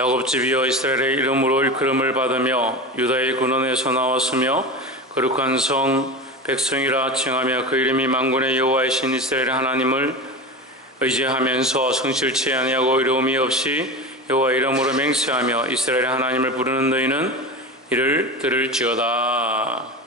야곱 집이여 이스라엘의 이름으로 일컬음을 받으며 유다의 근원에서 나왔으며 거룩한 성 백성이라 칭하며 그 이름이 만군의 여호와이신 이스라엘 하나님을 의지하면서 성실치 아니하고 어려움이 없이 여호와 이름으로 맹세하며 이스라엘 하나님을 부르는 너희는 이를 들을지어다.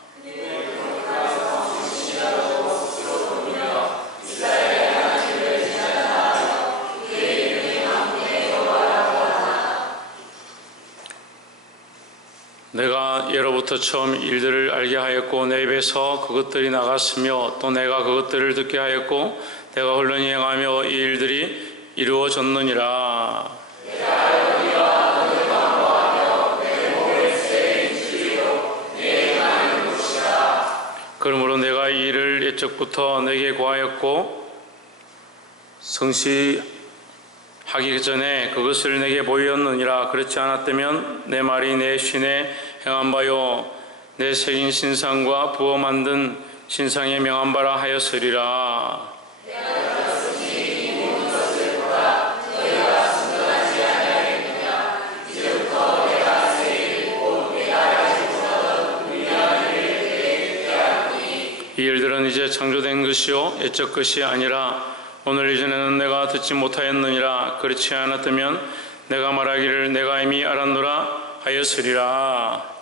내가 예로부터 처음 일들을 알게 하였고 내 입에서 그것들이 나갔으며 또 내가 그것들을 듣게 하였고 내가 홀연히 행하며 이 일들이 이루어졌느니라. 그러므로 내가 이 일을 옛적부터 내게 고하였고 성시하기 전에 그것을 내게 보였느니라. 그렇지 않았다면 내 말이 내 신에 행한 바요 내 새긴 신상과 부어 만든 신상에 명한 바라 하였으리라. 이 일들은 이제 창조된 것이요 옛적 것이 아니라 오늘 이전에는 내가 듣지 못하였느니라. 그렇지 않았다면 내가 말하기를 내가 이미 알았노라 하였으리라.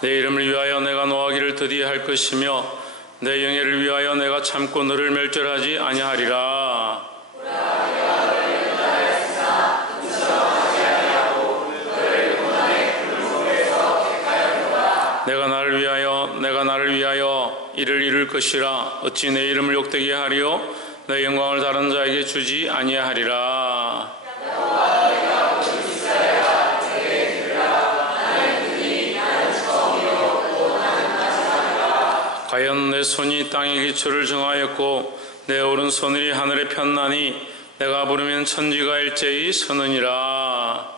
내 이름을 위하여 내가 노하기를 드디어 할 것이며 내 영예를 위하여 내가 참고 너를 멸절하지 아니하리라. 내가 나를 위하여 이를 이룰 것이라. 어찌 내 이름을 욕되게 하리요 내 영광을 다른 자에게 주지 아니하리라. 과연 내 손이 땅의 기초를 정하였고 내 오른손이 하늘에 폈나니 내가 부르면 천지가 일제히 서느니라.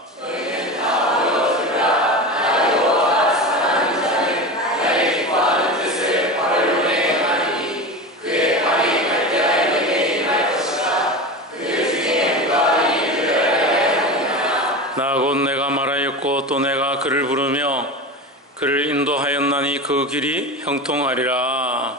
나 곧 내가 말하였고 또 내가 그를 부르며 그를 인도하였나니 그 길이 형통하리라.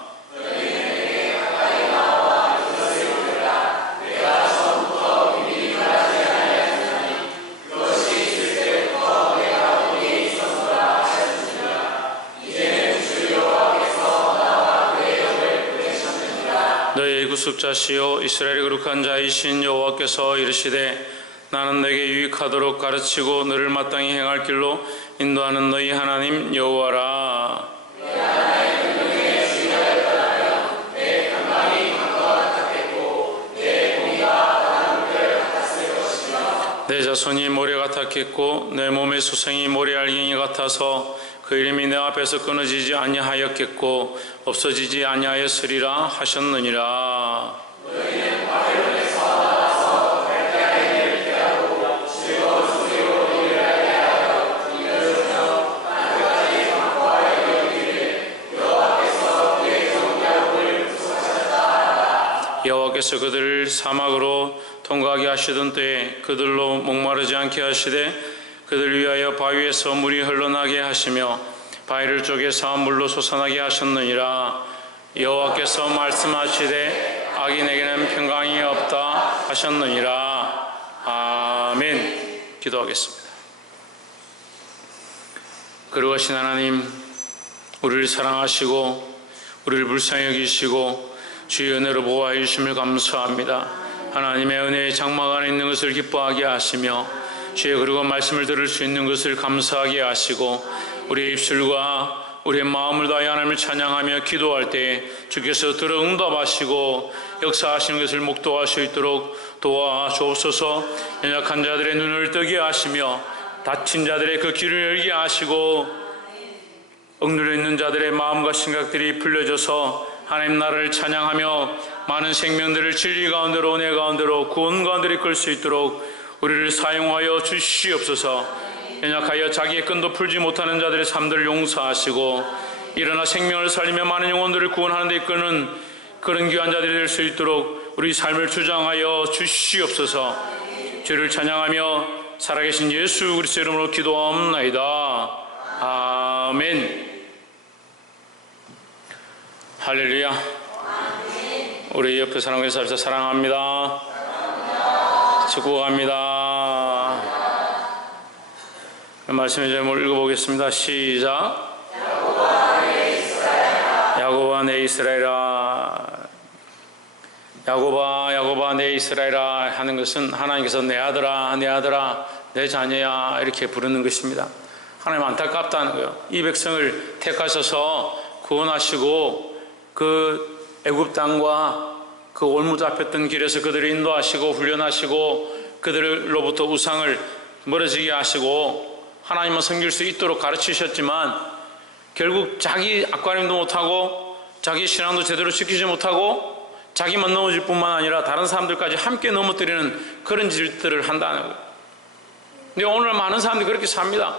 너희의 구속자시요 이스라엘의 거룩한 자이신 여호와께서 이르시되 나는 내게 유익하도록 가르치고 너를 마땅히 행할 길로 인도하는 너희 하나님 여호와라. 내 자손이 모래 같았겠고 내 몸의 수생이 모래알갱이 같아서 그 이름이 내 앞에서 끊어지지 아니하였겠고 없어지지 아니하였으리라 하셨느니라. 여호와께서 그들을 사막으로 통과하게 하시던 때에 그들로 목마르지 않게 하시되 그들 위하여 바위에서 물이 흘러나게 하시며 바위를 쪼개서 물로 솟아나게 하셨느니라. 여호와께서 말씀하시되 악인에게는 평강이 없다 하셨느니라. 아멘. 기도하겠습니다. 거룩하신 하나님, 우리를 사랑하시고 우리를 불쌍히 여기시고 주의 은혜로 보호하여 주심을 감사합니다. 하나님의 은혜의 장막 안에 있는 것을 기뻐하게 하시며 주의 그리고 말씀을 들을 수 있는 것을 감사하게 하시고 우리의 입술과 우리의 마음을 다하여 하나님을 찬양하며 기도할 때 주께서 들어 응답하시고 역사하시는 것을 목도할 수 있도록 도와주옵소서. 연약한 자들의 눈을 뜨게 하시며 다친 자들의 그 귀를 열게 하시고 억눌려 있는 자들의 마음과 생각들이 풀려져서 하나님 나라를 찬양하며 많은 생명들을 진리 가운데로 은혜 가운데로 구원 가운데로 이끌 수 있도록 우리를 사용하여 주시옵소서. 연약하여 자기의 끈도 풀지 못하는 자들의 삶들을 용서하시고 일어나 생명을 살리며 많은 영혼들을 구원하는 데 이끄는 그런 귀한 자들이 될 수 있도록 우리 삶을 주장하여 주시옵소서. 주를 찬양하며 살아계신 예수 그리스도 이름으로 기도하옵나이다. 아멘. 할렐루야. 우리 옆에 사람과 인사합시다. 사랑합니다. 축복합니다. 말씀의 제목을 읽어보겠습니다. 시작. 야곱아 내 이스라엘아. 야곱아 야곱아 내 이스라엘아 하는 것은 하나님께서 내 아들아 내 아들아 내 자녀야 이렇게 부르는 것입니다. 하나님 안타깝다는 거예요. 이 백성을 택하셔서 구원하시고 그 애굽 땅과 그 올무 잡혔던 길에서 그들을 인도하시고 훈련하시고 그들로부터 우상을 멀어지게 하시고 하나님을 섬길 수 있도록 가르치셨지만 결국 자기 앞가림도 못하고 자기 신앙도 제대로 지키지 못하고 자기만 넘어질 뿐만 아니라 다른 사람들까지 함께 넘어뜨리는 그런 짓들을 한다는 거예요. 근데 오늘 많은 사람들이 그렇게 삽니다.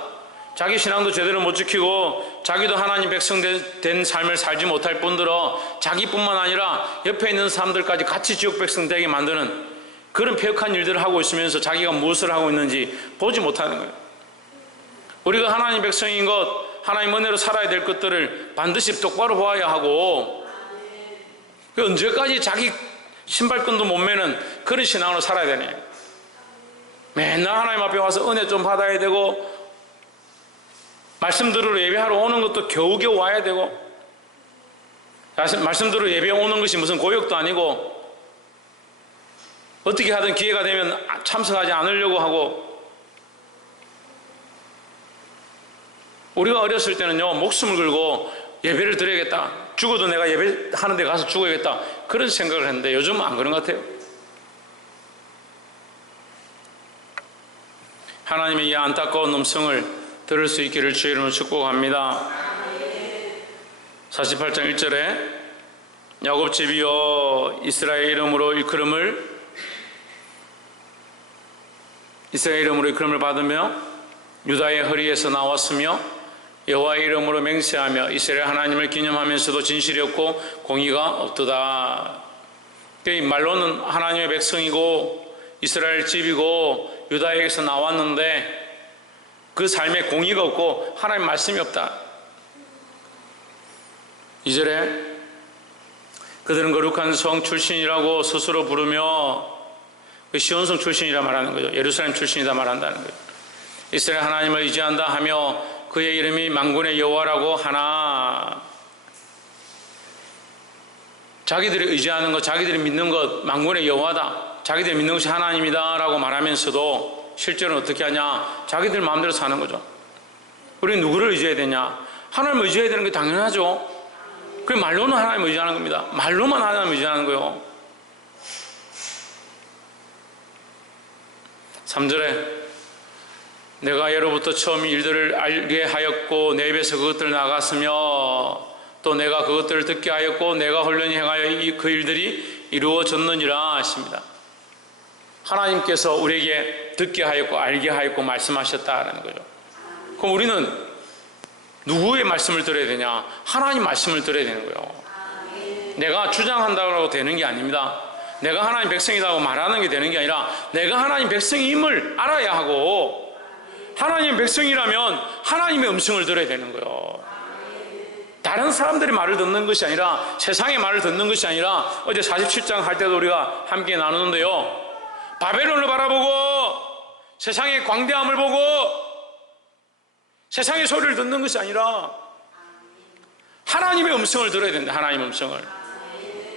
자기 신앙도 제대로 못 지키고 자기도 하나님 백성 된 삶을 살지 못할 뿐더러 자기뿐만 아니라 옆에 있는 사람들까지 같이 지옥 백성 되게 만드는 그런 폐역한 일들을 하고 있으면서 자기가 무엇을 하고 있는지 보지 못하는 거예요. 우리가 하나님 백성인 것, 하나님 은혜로 살아야 될 것들을 반드시 똑바로 보아야 하고 언제까지 자기 신발끈도 못 매는 그런 신앙으로 살아야 되냐. 맨날 하나님 앞에 와서 은혜 좀 받아야 되고 말씀 들으러 예배하러 오는 것도 겨우겨우 와야 되고 말씀 들으러 예배 오는 것이 무슨 고역도 아니고 어떻게 하든 기회가 되면 참석하지 않으려고 하고 우리가 어렸을 때는요 목숨을 걸고 예배를 드려야겠다. 죽어도 내가 예배하는 데 가서 죽어야겠다. 그런 생각을 했는데 요즘은 안 그런 것 같아요. 하나님의 이 안타까운 음성을 들을 수 있기를 주의 이름으로 축복합니다. 48장 1절에 야곱 집이여 이스라엘 이름으로 일컬음을 받으며 유다의 허리에서 나왔으며 여호와의 이름으로 맹세하며 이스라엘 하나님을 기념하면서도 진실이 없고 공의가 없도다. 말로는 하나님의 백성이고 이스라엘 집이고 유다에게서 나왔는데 그 삶에 공의가 없고 하나님 말씀이 없다. 2절에 그들은 거룩한 성 출신이라고 스스로 부르며 시온성 출신이라 말하는 거죠. 예루살렘 출신이다 말한다는 거예요. 이스라엘 하나님을 의지한다 하며 그의 이름이 만군의 여호와라고 하나. 자기들이 의지하는 것, 자기들이 믿는 것 만군의 여호와다, 자기들이 믿는 것이 하나님이다 라고 말하면서도 실제로는 어떻게 하냐? 자기들 마음대로 사는 거죠. 우리는 누구를 의지해야 되냐? 하나님을 의지해야 되는 게 당연하죠. 그 말로는 하나님을 의지하는 겁니다. 말로만 하나님을 의지하는 거예요. 3절에 내가 예로부터 처음 일들을 알게 하였고 내 입에서 그것들을 나갔으며 또 내가 그것들을 듣게 하였고 내가 홀련히 행하여 그 일들이 이루어졌느니라 하십니다. 하나님께서 우리에게 듣게 하였고 알게 하였고 말씀하셨다라는 거죠. 그럼 우리는 누구의 말씀을 들어야 되냐? 하나님 말씀을 들어야 되는 거예요. 내가 주장한다고 되는 게 아닙니다. 내가 하나님 백성이라고 말하는 게 되는 게 아니라 내가 하나님 백성임을 알아야 하고 하나님 백성이라면 하나님의 음성을 들어야 되는 거예요. 다른 사람들의 말을 듣는 것이 아니라 세상의 말을 듣는 것이 아니라 어제 47장 할 때도 우리가 함께 나누는데요, 바벨론을 바라보고 세상의 광대함을 보고 세상의 소리를 듣는 것이 아니라 하나님의 음성을 들어야 된다. 하나님의 음성을.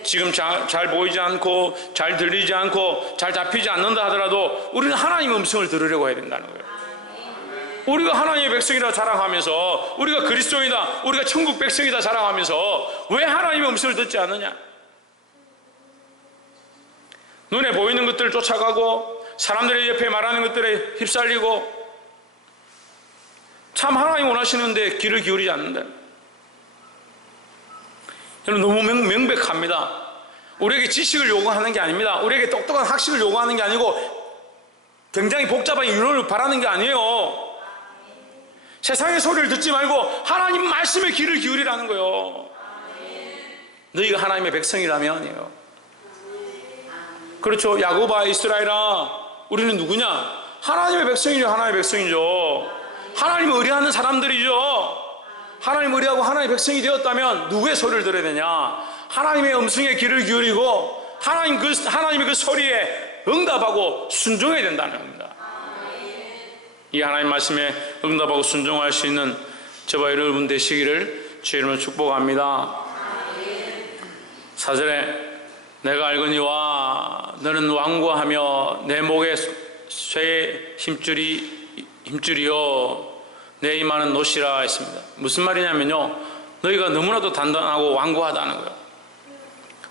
지금 잘 보이지 않고 잘 들리지 않고 잘 잡히지 않는다 하더라도 우리는 하나님의 음성을 들으려고 해야 된다는 거예요. 우리가 하나님의 백성이라 자랑하면서 우리가 그리스도이다, 우리가 천국 백성이다 자랑하면서 왜 하나님의 음성을 듣지 않느냐? 눈에 보이는 것들을 쫓아가고 사람들의 옆에 말하는 것들에 휩쓸리고 참 하나님 원하시는데 귀를 기울이지 않는다. 여러분 너무 명백합니다. 우리에게 지식을 요구하는 게 아닙니다. 우리에게 똑똑한 학식을 요구하는 게 아니고 굉장히 복잡한 이론을 바라는 게 아니에요. 세상의 소리를 듣지 말고 하나님 말씀에 귀를 기울이라는 거예요. 너희가 하나님의 백성이라면이에요. 그렇죠. 야곱아, 이스라엘아, 우리는 누구냐? 하나님의 백성이죠. 하나님의 백성이죠. 하나님을 의뢰하는 사람들이죠. 하나님을 의뢰하고 하나님의 백성이 되었다면 누구의 소리를 들어야 되냐? 하나님의 음성에 귀를 기울이고 하나님의 그 소리에 응답하고 순종해야 된다는 겁니다. 이 하나님 말씀에 응답하고 순종할 수 있는 저와 여러분 되시기를 주의 이름으로 축복합니다. 4절에 내가 알거니와 너는 완고하며 내 목에 쇠 힘줄이요 내 이마는 노시라 했습니다. 무슨 말이냐면요, 너희가 너무나도 단단하고 완고하다는 거예요.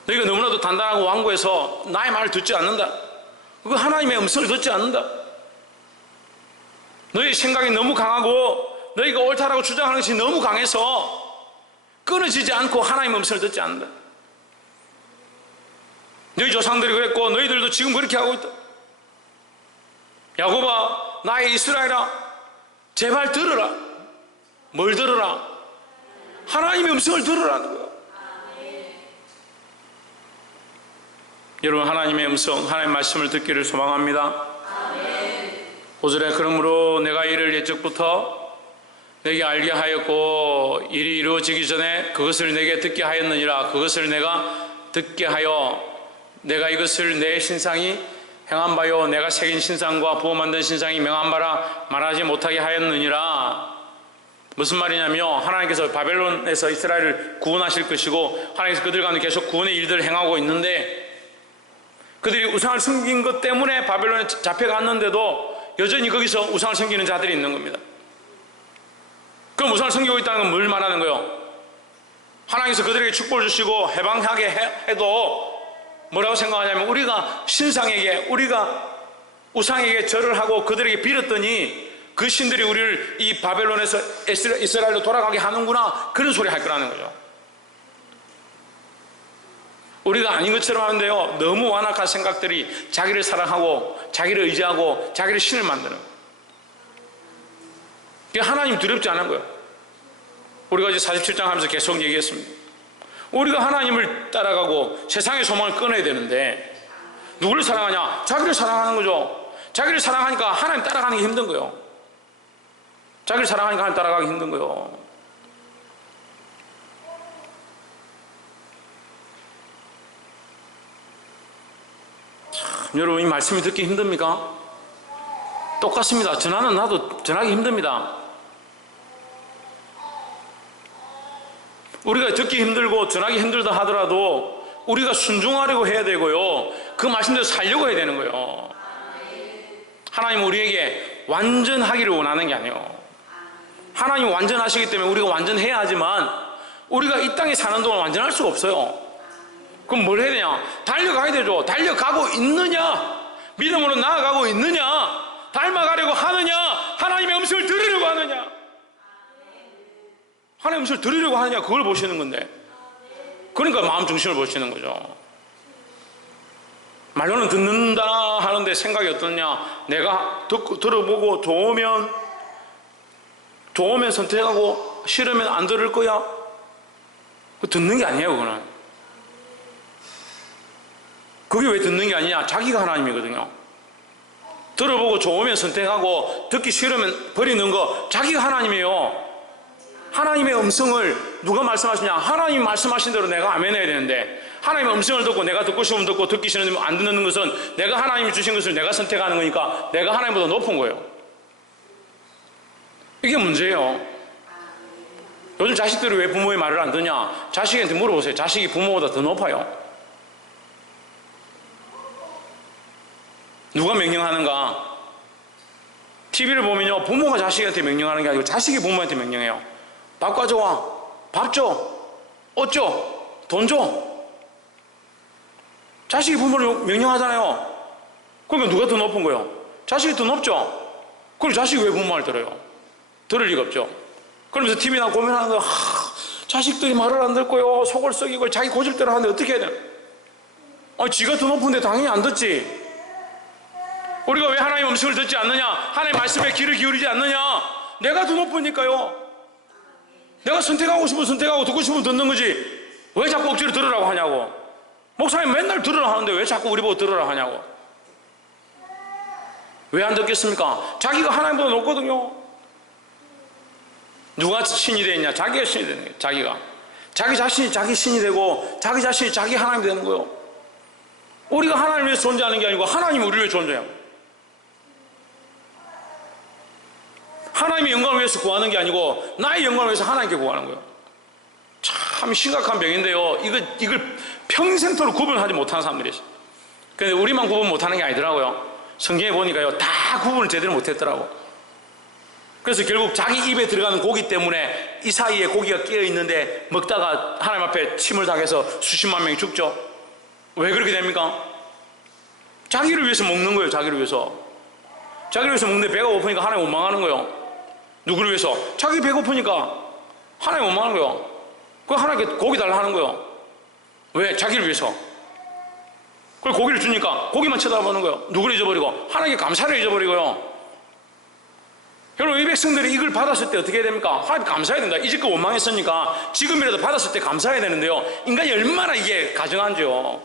너희가 너무나도 단단하고 완고해서 나의 말을 듣지 않는다. 그 하나님의 음성을 듣지 않는다. 너희 생각이 너무 강하고 너희가 옳다라고 주장하는 것이 너무 강해서 끊어지지 않고 하나님의 음성을 듣지 않는다. 너희 조상들이 그랬고 너희들도 지금 그렇게 하고 있다. 야곱아, 나의 이스라엘아, 제발 들으라. 뭘 들으라? 하나님의 음성을 들으라는 거야. 여러분, 하나님의 음성, 하나님의 말씀을 듣기를 소망합니다. 5절에 그러므로 내가 이를 옛적부터 내게 알게 하였고 일이 이루어지기 전에 그것을 내게 듣게 하였느니라. 그것을 내가 듣게 하여 내가 이것을 내 신상이 행한 바요 내가 새긴 신상과 부어 만든 신상이 명한 바라 말하지 못하게 하였느니라. 무슨 말이냐며, 하나님께서 바벨론에서 이스라엘을 구원하실 것이고 하나님께서 그들 가운데 계속 구원의 일들을 행하고 있는데 그들이 우상을 섬긴 것 때문에 바벨론에 잡혀갔는데도 여전히 거기서 우상을 섬기는 자들이 있는 겁니다. 그럼 우상을 섬기고 있다는 건 뭘 말하는 거예요? 하나님께서 그들에게 축복을 주시고 해방하게 해도 뭐라고 생각하냐면, 우리가 신상에게, 우리가 우상에게 절을 하고 그들에게 빌었더니 그 신들이 우리를 이 바벨론에서 이스라엘로 돌아가게 하는구나, 그런 소리 할 거라는 거죠. 우리가 아닌 것처럼 하는데요, 너무 완악한 생각들이 자기를 사랑하고 자기를 의지하고 자기를 신을 만드는 거예요. 하나님 두렵지 않은 거예요. 우리가 이제 47장 하면서 계속 얘기했습니다. 우리가 하나님을 따라가고 세상의 소망을 끊어야 되는데 누구를 사랑하냐? 자기를 사랑하는 거죠. 자기를 사랑하니까 하나님 따라가는 게 힘든 거예요. 자기를 사랑하니까 하나님 따라가기 힘든 거예요. 참, 여러분, 이 말씀이 듣기 힘듭니까? 똑같습니다. 전하는 나도 전하기 힘듭니다. 우리가 듣기 힘들고 전하기 힘들다 하더라도 우리가 순종하려고 해야 되고요, 그 말씀대로 살려고 해야 되는 거예요. 하나님은 우리에게 완전하기를 원하는 게 아니에요. 하나님은 완전하시기 때문에 우리가 완전해야 하지만 우리가 이 땅에 사는 동안 완전할 수가 없어요. 그럼 뭘 해야 되냐? 달려가야 되죠. 달려가고 있느냐? 믿음으로 나아가고 있느냐? 닮아가려고 하느냐? 하나님의 음성을 들으려고 하느냐? 하나님의 음성을 들으려고 하느냐, 그걸 보시는 건데, 그러니까 마음 중심을 보시는 거죠. 말로는 듣는다 하는데 생각이 어떠냐? 내가 들어보고 좋으면 선택하고 싫으면 안 들을 거야? 듣는 게 아니에요. 그거는. 그게 왜 듣는 게 아니냐? 자기가 하나님이거든요. 들어보고 좋으면 선택하고 듣기 싫으면 버리는 거, 자기가 하나님이에요. 하나님의 음성을 누가 말씀하시냐? 하나님이 말씀하신 대로 내가 아멘 해야 되는데, 하나님의 음성을 듣고 내가 듣고 싶으면 듣고 듣기 싫으면 안 듣는 것은 내가 하나님이 주신 것을 내가 선택하는 거니까 내가 하나님보다 높은 거예요. 이게 문제예요. 요즘 자식들이 왜 부모의 말을 안 듣냐? 자식한테 물어보세요. 자식이 부모보다 더 높아요. 누가 명령하는가? TV를 보면요, 부모가 자식한테 명령하는 게 아니고 자식이 부모한테 명령해요. 밥 가져와, 밥 줘, 옷 줘, 돈 줘. 자식이 부모를 명령하잖아요. 그러니까 누가 더 높은 거예요? 자식이 더 높죠? 그럼 자식이 왜 부모 말 들어요? 들을 리가 없죠. 그러면서 TV나 고민하는 거예요. 자식들이 말을 안 듣고요, 속을 썩이고 자기 고집대로 하는데 어떻게 해야 돼? 지가 더 높은데 당연히 안 듣지. 우리가 왜 하나님 음성을 듣지 않느냐? 하나님 말씀에 귀를 기울이지 않느냐? 내가 더 높으니까요. 내가 선택하고 싶으면 선택하고 듣고 싶으면 듣는 거지. 왜 자꾸 억지로 들으라고 하냐고. 목사님 맨날 들으라 하는데 왜 자꾸 우리 보고 들으라 하냐고. 왜 안 듣겠습니까? 자기가 하나님보다 높거든요. 누가 신이 되느냐? 자기가 신이 되는 거예요. 자기가. 자기 자신이 자기 신이 되고 자기 자신이 자기 하나님이 되는 거예요. 우리가 하나님을 위해서 존재하는 게 아니고 하나님이 우리를 위해 존재해요. 하나님의 영광을 위해서 구하는 게 아니고 나의 영광을 위해서 하나님께 구하는 거예요. 참 심각한 병인데요. 이걸 평생토록 구분하지 못하는 사람들이 있어요. 근데 우리만 구분 못하는 게 아니더라고요. 성경에 보니까요, 다 구분을 제대로 못했더라고. 그래서 결국 자기 입에 들어가는 고기 때문에 이 사이에 고기가 끼어 있는데 먹다가 하나님 앞에 침을 당해서 수십만 명이 죽죠. 왜 그렇게 됩니까? 자기를 위해서 먹는 거예요. 자기를 위해서. 자기를 위해서 먹는데 배가 고프니까 하나님 원망하는 거예요. 누구를 위해서? 자기 배고프니까 하나님 원망하는 거예요. 그 하나님께 고기 달라 하는 거예요. 왜? 자기를 위해서. 그걸 고기를 주니까 고기만 쳐다보는 거예요. 누구를 잊어버리고? 하나님께 감사를 잊어버리고요. 여러분, 이 백성들이 이걸 받았을 때 어떻게 해야 됩니까? 하나님 감사해야 된다. 이제껏 원망했으니까 지금이라도 받았을 때 감사해야 되는데요. 인간이 얼마나 이게 가증한지요.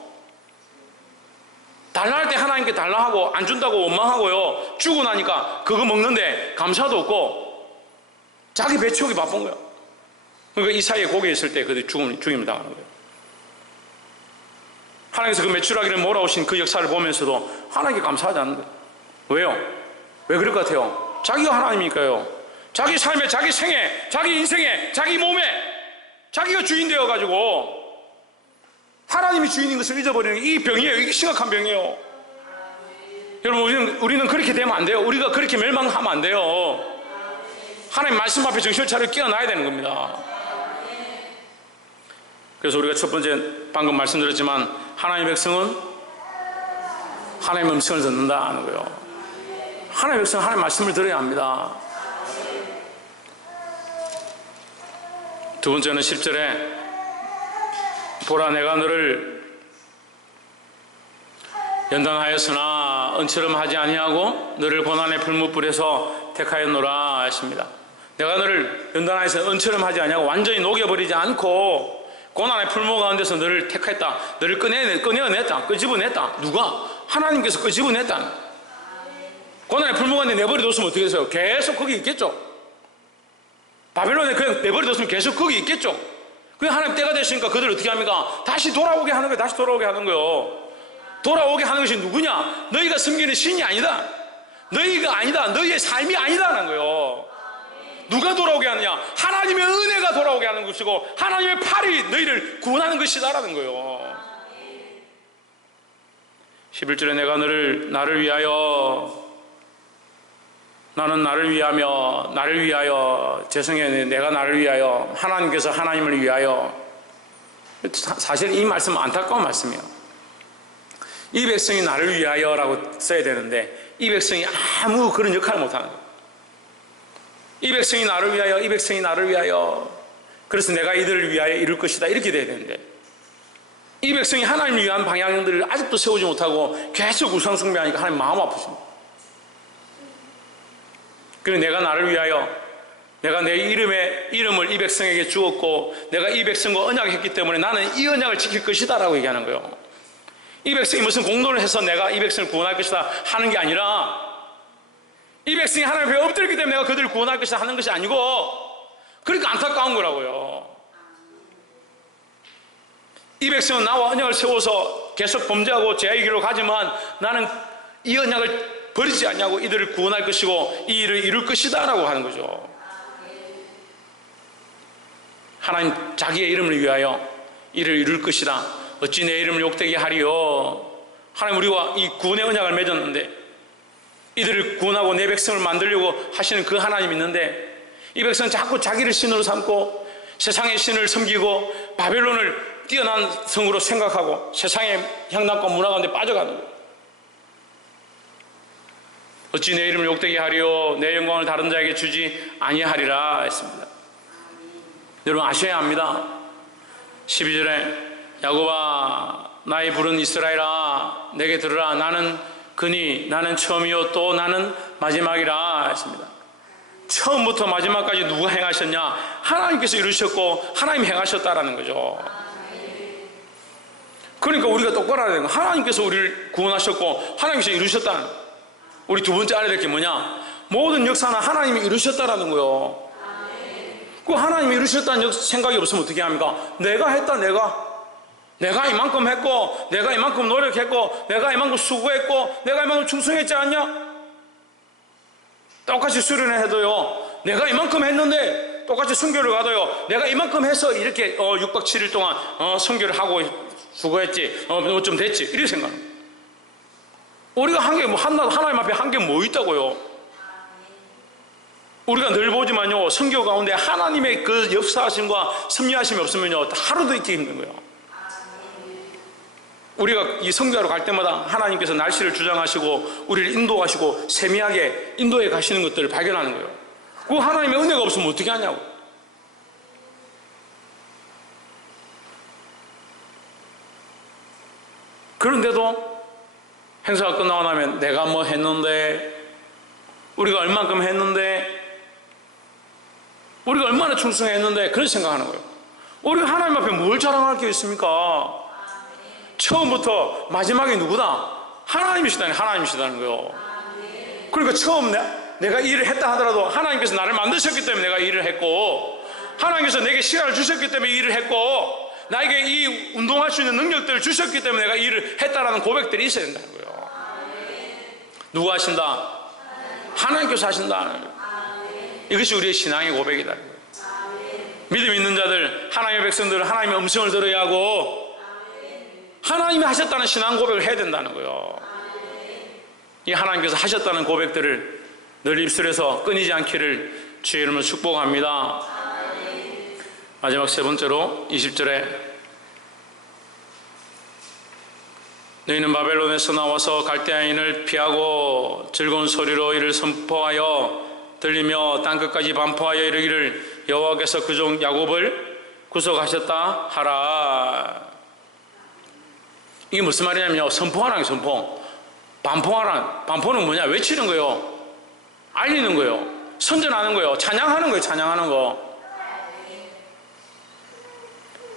달라 할 때 하나님께 달라 하고 안 준다고 원망하고요. 주고 나니까 그거 먹는데 감사도 없고 자기 배 채우기 바쁜 거예요. 그러니까 이 사이에 고기에 있을 때 그들이 죽임을 당하는 거예요. 하나님께서 그 매출하기를 몰아오신 그 역사를 보면서도 하나님께 감사하지 않는 거예요. 왜요? 왜 그럴 것 같아요? 자기가 하나님이니까요. 자기 삶에, 자기 생에, 자기 인생에, 자기 몸에 자기가 주인 되어가지고 하나님이 주인인 것을 잊어버리는 이 병이에요. 이게 심각한 병이에요. 여러분, 우리는 그렇게 되면 안 돼요. 우리가 그렇게 멸망하면 안 돼요. 하나님 말씀 앞에 정신을 차리고 깨어나야 되는 겁니다. 그래서 우리가 첫 번째 방금 말씀드렸지만 하나님의 백성은 하나님의 음성을 듣는다 하는 거예요. 하나님의 백성은 하나님의 말씀을 들어야 합니다. 두 번째는 10절에 보라 내가 너를 연단하였으나 은처럼 하지 아니하고 너를 고난의 풀무불에서 택하였노라 하십니다. 내가 너를 연단하여서 은처럼 하지 아니하고 완전히 녹여버리지 않고 고난의 풀무 가운데서 너를 택했다. 너를 꺼내어냈다. 끄집어냈다. 누가? 하나님께서 끄집어냈다. 고난의 풀무 가운데 내버려뒀으면 어떻게 됐어요? 계속 거기 있겠죠. 바벨론에 그냥 내버려뒀으면 계속 거기 있겠죠. 그 하나님 때가 됐으니까 그들을 어떻게 합니까? 다시 돌아오게 하는 거예요. 다시 돌아오게 하는 거예요. 돌아오게 하는 것이 누구냐? 너희가 섬기는 신이 아니다. 너희가 아니다. 너희의 삶이 아니다라는 거예요. 누가 돌아오게 하느냐? 하나님의 은혜가 돌아오게 하는 것이고 하나님의 팔이 너희를 구원하는 것이다라는 거예요. 11절에 내가 나를 위하여 나는 나를 위하여 죄송해요. 내가 나를 위하여 하나님께서 하나님을 위하여 사실 이 말씀은 안타까운 말씀이에요. 이 백성이 나를 위하여라고 써야 되는데 이 백성이 아무 그런 역할을 못하는 거예요. 이 백성이 나를 위하여 이 백성이 나를 위하여 그래서 내가 이들을 위하여 이룰 것이다 이렇게 돼야 되는데 이 백성이 하나님을 위한 방향들을 아직도 세우지 못하고 계속 우상숭배하니까 하나님 마음 아프십니다. 그리고 내가 나를 위하여 내가 내 이름을 이 백성에게 주었고 내가 이 백성과 언약했기 때문에 나는 이 언약을 지킬 것이다 라고 얘기하는 거예요. 이 백성이 무슨 공로를 해서 내가 이 백성을 구원할 것이다 하는 게 아니라 이 백성이 하나님 앞에 엎드렸기 때문에 내가 그들을 구원할 것이다 하는 것이 아니고 그러니까 안타까운 거라고요. 이 백성은 나와 언약을 세워서 계속 범죄하고 죄의 길로 가지만 나는 이 언약을 버리지 않냐고 이들을 구원할 것이고 이 일을 이룰 것이다 라고 하는 거죠. 하나님 자기의 이름을 위하여 이를 이룰 것이다. 어찌 내 이름을 욕되게 하리요. 하나님 우리와 이 구원의 언약을 맺었는데 이들을 구원하고 내 백성을 만들려고 하시는 그 하나님이 있는데 이 백성은 자꾸 자기를 신으로 삼고 세상의 신을 섬기고 바벨론을 뛰어난 성으로 생각하고 세상의 향락과 문화 가운데 빠져가는 거예요. 어찌 내 이름을 욕되게 하리요 내 영광을 다른 자에게 주지 아니하리라 했습니다. 여러분 아셔야 합니다. 12절에 야곱아 나의 부른 이스라엘아 내게 들으라. 나는 그니 나는 처음이요 또 나는 마지막이라 했습니다. 처음부터 마지막까지 누가 행하셨냐? 하나님께서 이루셨고 하나님이 행하셨다라는 거죠. 그러니까 우리가 똑바로 알아야 되는 거예요. 하나님께서 우리를 구원하셨고 하나님께서 이루셨다는 거예요. 우리 두 번째 알아야 될 게 뭐냐? 모든 역사는 하나님이 이루셨다라는 거예요. 그 하나님이 이루셨다는 생각이 없으면 어떻게 합니까? 내가 했다. 내가 이만큼 했고, 내가 이만큼 노력했고, 내가 이만큼 수고했고, 내가 이만큼 충성했지 않냐? 똑같이 수련회 해도요, 내가 이만큼 했는데 똑같이 선교를 가도요, 내가 이만큼 해서 이렇게 6박 7일 동안 선교를 하고 수고했지, 좀 됐지, 이렇게 생각합니다. 우리가 한 게 하나님 앞에 한 게 뭐 있다고요? 우리가 늘 보지만요, 선교 가운데 하나님의 그 역사하심과 섭리하심이 없으면요, 하루도 있기 힘든 거예요. 우리가 이 선교하러 갈 때마다 하나님께서 날씨를 주장하시고 우리를 인도하시고 세미하게 인도해 가시는 것들을 발견하는 거예요. 그 하나님의 은혜가 없으면 어떻게 하냐고. 그런데도 행사가 끝나고 나면 내가 뭐 했는데, 우리가 얼만큼 했는데, 우리가 얼마나 충성했는데, 그런 생각하는 거예요. 우리가 하나님 앞에 뭘 자랑할 게 있습니까? 처음부터 마지막이 누구다? 하나님이시다는 거예요. 그러니까 처음 내가 일을 했다 하더라도 하나님께서 나를 만드셨기 때문에 내가 일을 했고, 하나님께서 내게 시간을 주셨기 때문에 일을 했고, 나에게 이 운동할 수 있는 능력들을 주셨기 때문에 내가 일을 했다라는 고백들이 있어야 된다는 거예요. 누가 하신다? 하나님께서 하신다는 거예요. 이것이 우리의 신앙의 고백이다. 믿음 있는 자들, 하나님의 백성들은 하나님의 음성을 들어야 하고 하나님이 하셨다는 신앙 고백을 해야 된다는 거예요. 이 하나님께서 하셨다는 고백들을 늘 입술에서 끊이지 않기를 주의 이름으로 축복합니다. 마지막 세 번째로 20절에 너희는 바벨론에서 나와서 갈대아인을 피하고 즐거운 소리로 이를 선포하여 들리며 땅끝까지 반포하여 이르기를 여호와께서 그 종 야곱을 구속하셨다 하라. 이게 무슨 말이냐면요, 선포하라는 게 선포. 반포는 뭐냐? 외치는 거예요. 알리는 거예요. 선전하는 거예요. 찬양하는 거예요. 찬양하는 거.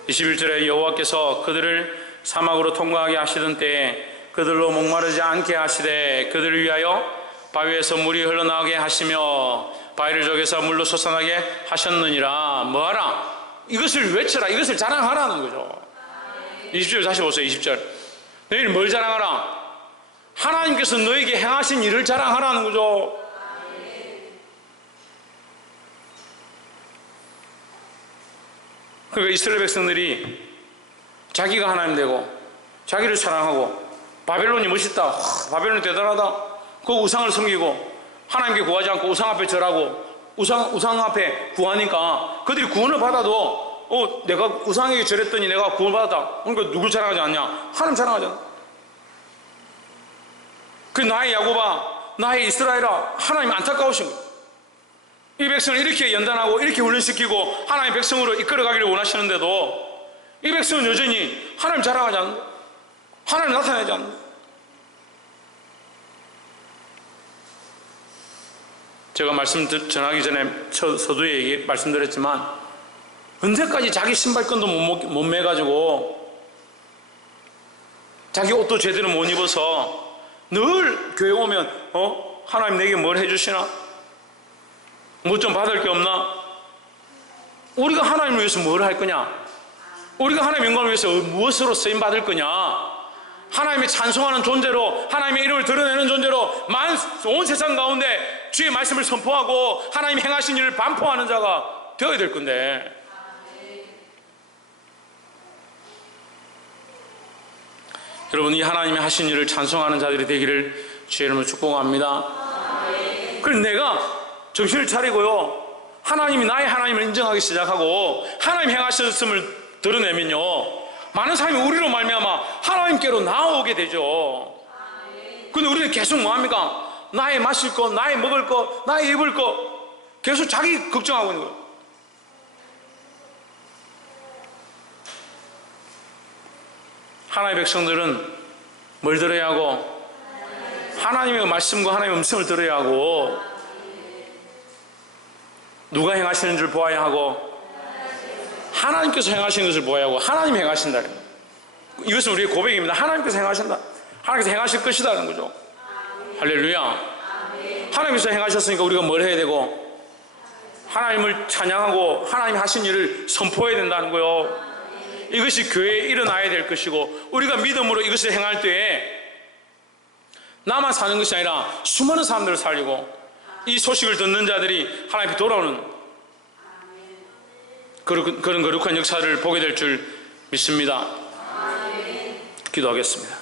21절에 여호와께서 그들을 사막으로 통과하게 하시던 때에 그들로 목마르지 않게 하시되 그들을 위하여 바위에서 물이 흘러나오게 하시며 바위를 쪼개서 물로 솟아나게 하셨느니라. 뭐하라? 이것을 외쳐라. 이것을 자랑하라는 거죠. 20절 다시 보세요. 20절. 너희는 뭘 자랑하라? 하나님께서 너에게 행하신 일을 자랑하라는 거죠. 그러니까 이스라엘 백성들이 자기가 하나님 되고 자기를 사랑하고 바벨론이 멋있다, 바벨론이 대단하다, 그 우상을 섬기고 하나님께 구하지 않고 우상 앞에 절하고 우상 앞에 구하니까 그들이 구원을 받아도 내가 우상에게 절했더니 내가 구원받았다. 그러니까 누굴 자랑하지 않냐? 하나님 자랑하잖아. 그 나의 야곱아, 나의 이스라엘아, 하나님 안타까우신 거예요. 이 백성을 이렇게 연단하고 이렇게 훈련시키고 하나님의 백성으로 이끌어가기를 원하시는데도 이 백성은 여전히 하나님 자랑하지 않는다. 하나님 나타내지 않는다. 제가 말씀 전하기 전에 서두에 말씀드렸지만 언제까지 자기 신발끈도 못 매가지고 자기 옷도 제대로 못 입어서 늘 교회 오면 하나님 내게 뭘 해주시나? 뭐 좀 받을 게 없나? 우리가 하나님을 위해서 뭘 할 거냐? 우리가 하나님의 영광을 위해서 무엇으로 쓰임 받을 거냐? 하나님의 찬송하는 존재로, 하나님의 이름을 드러내는 존재로 온 세상 가운데 주의 말씀을 선포하고 하나님이 행하신 일을 반포하는 자가 되어야 될 건데, 여러분, 이 하나님이 하신 일을 찬송하는 자들이 되기를 주의 이름으로 축복합니다. 그래서 내가 정신을 차리고요, 하나님이 나의 하나님을 인정하기 시작하고 하나님 행하셨음을 드러내면요, 많은 사람이 우리로 말미암아 하나님께로 나아오게 되죠. 근데 우리는 계속 뭐합니까? 나의 마실 것, 나의 먹을 것, 나의 입을 것, 계속 자기 걱정하고 있는 거예요. 하나님의 백성들은 뭘 들어야 하고? 하나님의 말씀과 하나님의 음성을 들어야 하고, 누가 행하시는 줄 보아야 하고, 하나님께서 행하시는 것을 보아야 하고, 하나님이 행하신다. 이것은 우리의 고백입니다. 하나님께서 행하신다. 하나님께서 행하실 것이라는 거죠. 할렐루야. 하나님께서 행하셨으니까 우리가 뭘 해야 되고, 하나님을 찬양하고 하나님이 하신 일을 선포해야 된다는 거요. 이것이 교회에 일어나야 될 것이고, 우리가 믿음으로 이것을 행할 때에 나만 사는 것이 아니라 수많은 사람들을 살리고, 이 소식을 듣는 자들이 하나님께 돌아오는 그런 거룩한 역사를 보게 될 줄 믿습니다. 기도하겠습니다.